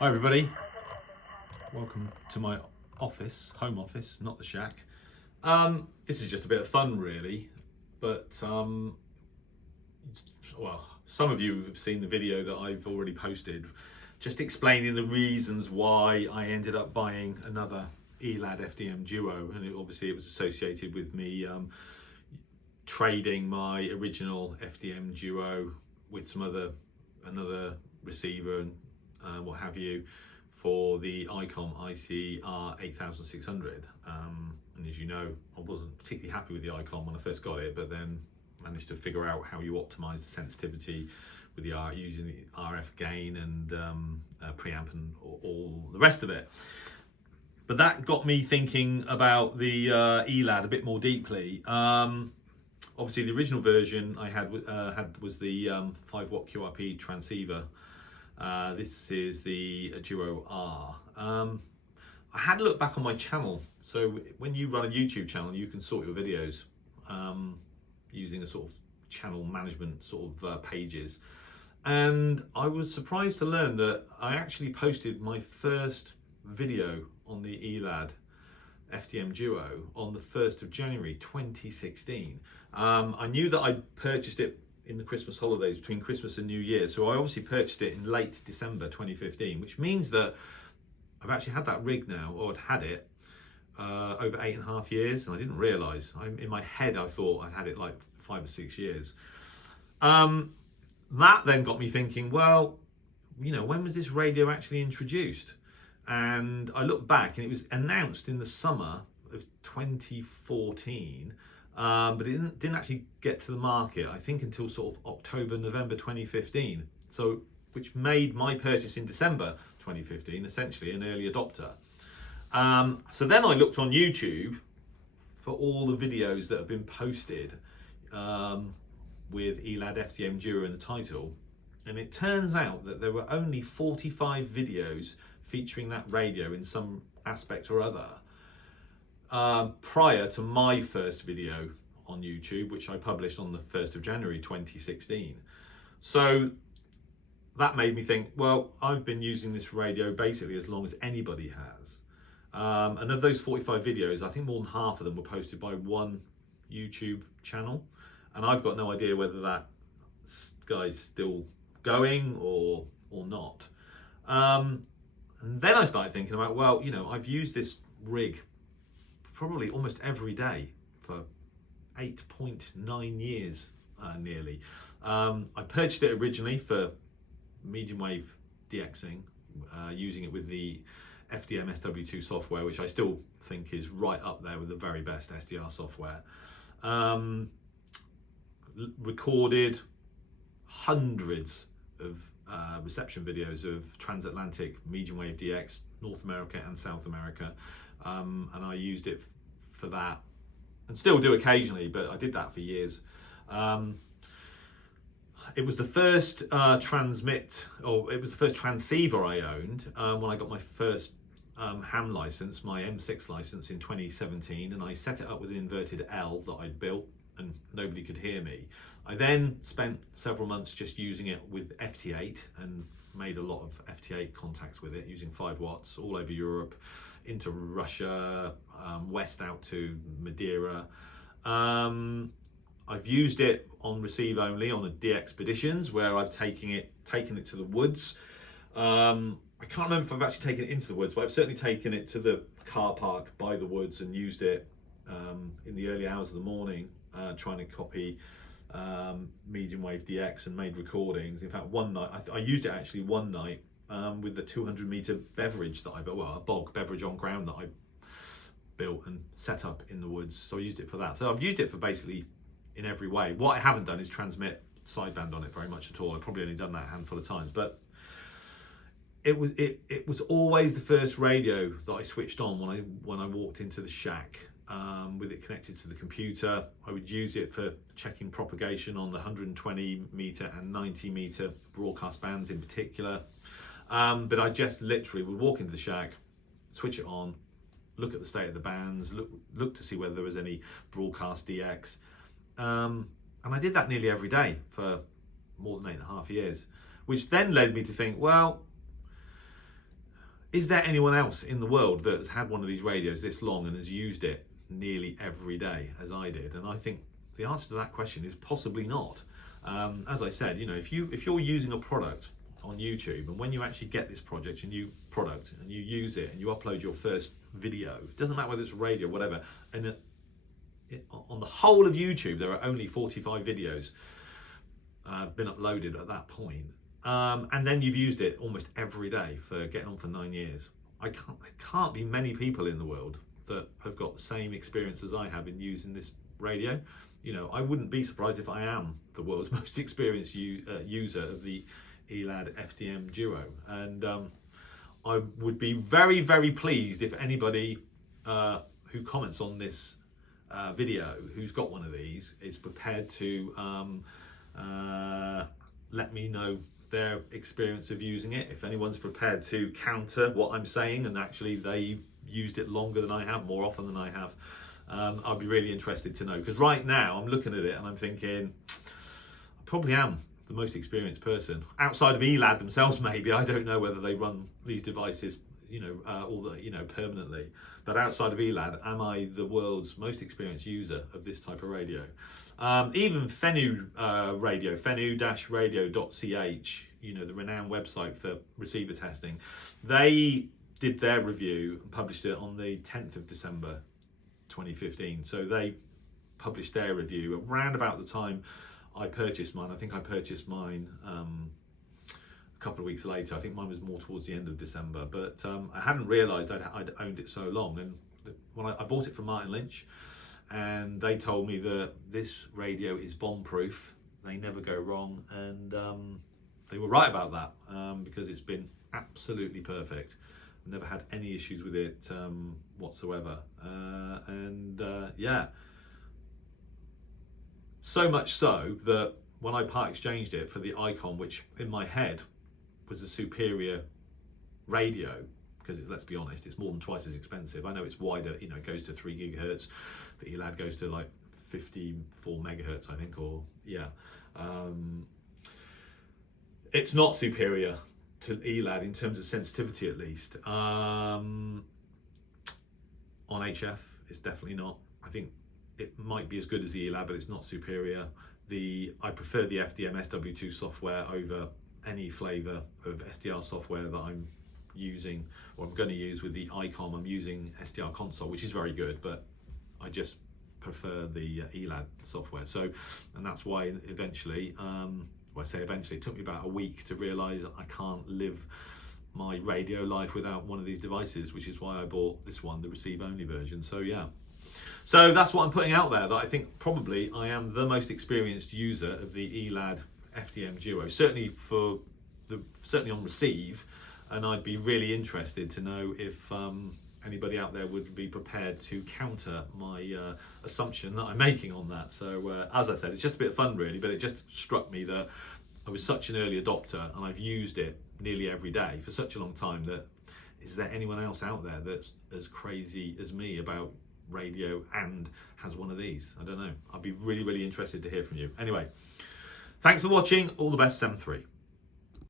Hi everybody, welcome to my office, home office, not the shack. This is just a bit of fun really, but well, some of you have seen the video that I've already posted, just explaining the reasons why I ended up buying another Elad FDM DUO, and obviously it was associated with me trading my original FDM DUO with some another receiver and what have you, for the ICOM ICR 8600. And as you know, I wasn't particularly happy with the ICOM when I first got it, but then managed to figure out how you optimize the sensitivity with the using the RF gain and preamp and all the rest of it. But that got me thinking about the Elad a bit more deeply. Obviously, the original version I had was the 5-watt QRP transceiver. This is the Duo R. I had a look back on my channel. So when you run a YouTube channel, you can sort your videos using a sort of channel management sort of pages. And I was surprised to learn that I actually posted my first video on the Elad FDM DUO on the 1st of January 2016. I knew that I purchased it in the Christmas holidays, between Christmas and New Year, so I obviously purchased it in late December 2015, which means that I've actually had that rig now, or I'd had it over 8.5 years, and I didn't realise. In my head I thought I'd had it like 5 or 6 years. That then got me thinking, well, you know, when was this radio actually introduced? And I looked back and it was announced in the summer of 2014, but it didn't actually get to the market, I think, until sort of October, November 2015. So, which made my purchase in December 2015 essentially an early adopter. So then I looked on YouTube for all the videos that have been posted with Elad FDM DUO in the title, and it turns out that there were only 45 videos featuring that radio in some aspect or other prior to my first video on YouTube, which I published on the 1st of January 2016. So that made me think, well, I've been using this radio basically as long as anybody has. And of those 45 videos, I think more than half of them were posted by one YouTube channel. And I've got no idea whether that guy's still going or not. And then I started thinking about, well, you know, I've used this rig probably almost every day for 8.9 years nearly. I purchased it originally for medium wave DXing, using it with the FDM SW2 software, which I still think is right up there with the very best SDR software. Recorded hundreds of reception videos of transatlantic medium wave DX, North America and South America, and I used it for that, and still do occasionally, but I did that for years. It was the first it was the first transceiver I owned when I got my first ham license, my M6 license in 2017, and I set it up with an inverted L that I'd built, and nobody could hear me. I then spent several months just using it with FT8 and made a lot of FT8 contacts with it, using 5 watts all over Europe, into Russia, west out to Madeira. I've used it on receive only on the DXpeditions, where I've taken it to the woods. I can't remember if I've actually taken it into the woods, but I've certainly taken it to the car park by the woods and used it in the early hours of the morning, trying to copy medium wave DX, and made recordings. In fact, one night I used it actually one night with the 200-meter beverage that I built, well, a bog beverage on ground that I built and set up in the woods. So I used it for that. So I've used it for basically in every way. What I haven't done is transmit sideband on it very much at all. I've probably only done that a handful of times, but it was always the first radio that I switched on when I walked into the shack. With it connected to the computer, I would use it for checking propagation on the 120 meter and 90 meter broadcast bands in particular. But I just literally would walk into the shack, switch it on, look at the state of the bands, look to see whether there was any broadcast DX. And I did that nearly every day for more than 8.5 years, which then led me to think, well, is there anyone else in the world that has had one of these radios this long and has used it nearly every day as I did? And I think the answer to that question is possibly not. As I said, you know, if you're using a product on YouTube, and when you actually get this project, a new product, and you use it and you upload your first video, it doesn't matter whether it's radio, whatever, and on the whole of YouTube there are only 45 videos been uploaded at that point, and then you've used it almost every day for getting on for 9 years. There can't be many people in the world that have got the same experience as I have in using this radio. You know, I wouldn't be surprised if I am the world's most experienced user of the Elad FDM Duo, and I would be very, very pleased if anybody who comments on this video who's got one of these is prepared to let me know their experience of using it. If anyone's prepared to counter what I'm saying and actually they've used it longer than I have, more often than I have, I'd be really interested to know, because right now I'm looking at it and I'm thinking I probably am the most experienced person outside of Elad themselves. Maybe I don't know whether they run these devices, you know, all the, you know, permanently, but outside of Elad, am I the world's most experienced user of this type of radio? Even FMD radio, fenu-radio.ch, you know, the renowned website for receiver testing, they did their review and published it on the 10th of December 2015. So they published their review around about the time I purchased mine. I think I purchased mine a couple of weeks later. I think mine was more towards the end of December, but I hadn't realised I'd owned it so long. And when I bought it from Martin Lynch, and they told me that this radio is bomb-proof, they never go wrong, and they were right about that, because it's been absolutely perfect. I've never had any issues with it whatsoever, yeah. So much so that when I part exchanged it for the Icon, which in my head was a superior radio, because let's be honest, it's more than twice as expensive. I know it's wider, you know, it goes to 3 gigahertz. The Elad goes to like 54 megahertz, I think, or yeah. It's not superior to Elad in terms of sensitivity, at least. On HF, it's definitely not. I think it might be as good as the Elad, but it's not superior. I prefer the FDM SW2 software over any flavour of SDR software that I'm using, or I'm going to use with the Icon. I'm using SDR console, which is very good, but I just prefer the Elad software. So, and that's why eventually, well, I say eventually, it took me about a week to realise I can't live my radio life without one of these devices, which is why I bought this one, the receive only version. So yeah. So that's what I'm putting out there, that I think probably I am the most experienced user of the Elad FDM Duo, certainly on receive, and I'd be really interested to know if anybody out there would be prepared to counter my assumption that I'm making on that. So as I said, it's just a bit of fun really, but it just struck me that I was such an early adopter and I've used it nearly every day for such a long time, that is there anyone else out there that's as crazy as me about radio and has one of these? I don't know. I'd be really, really interested to hear from you. Anyway, thanks for watching. All the best, Sem 3.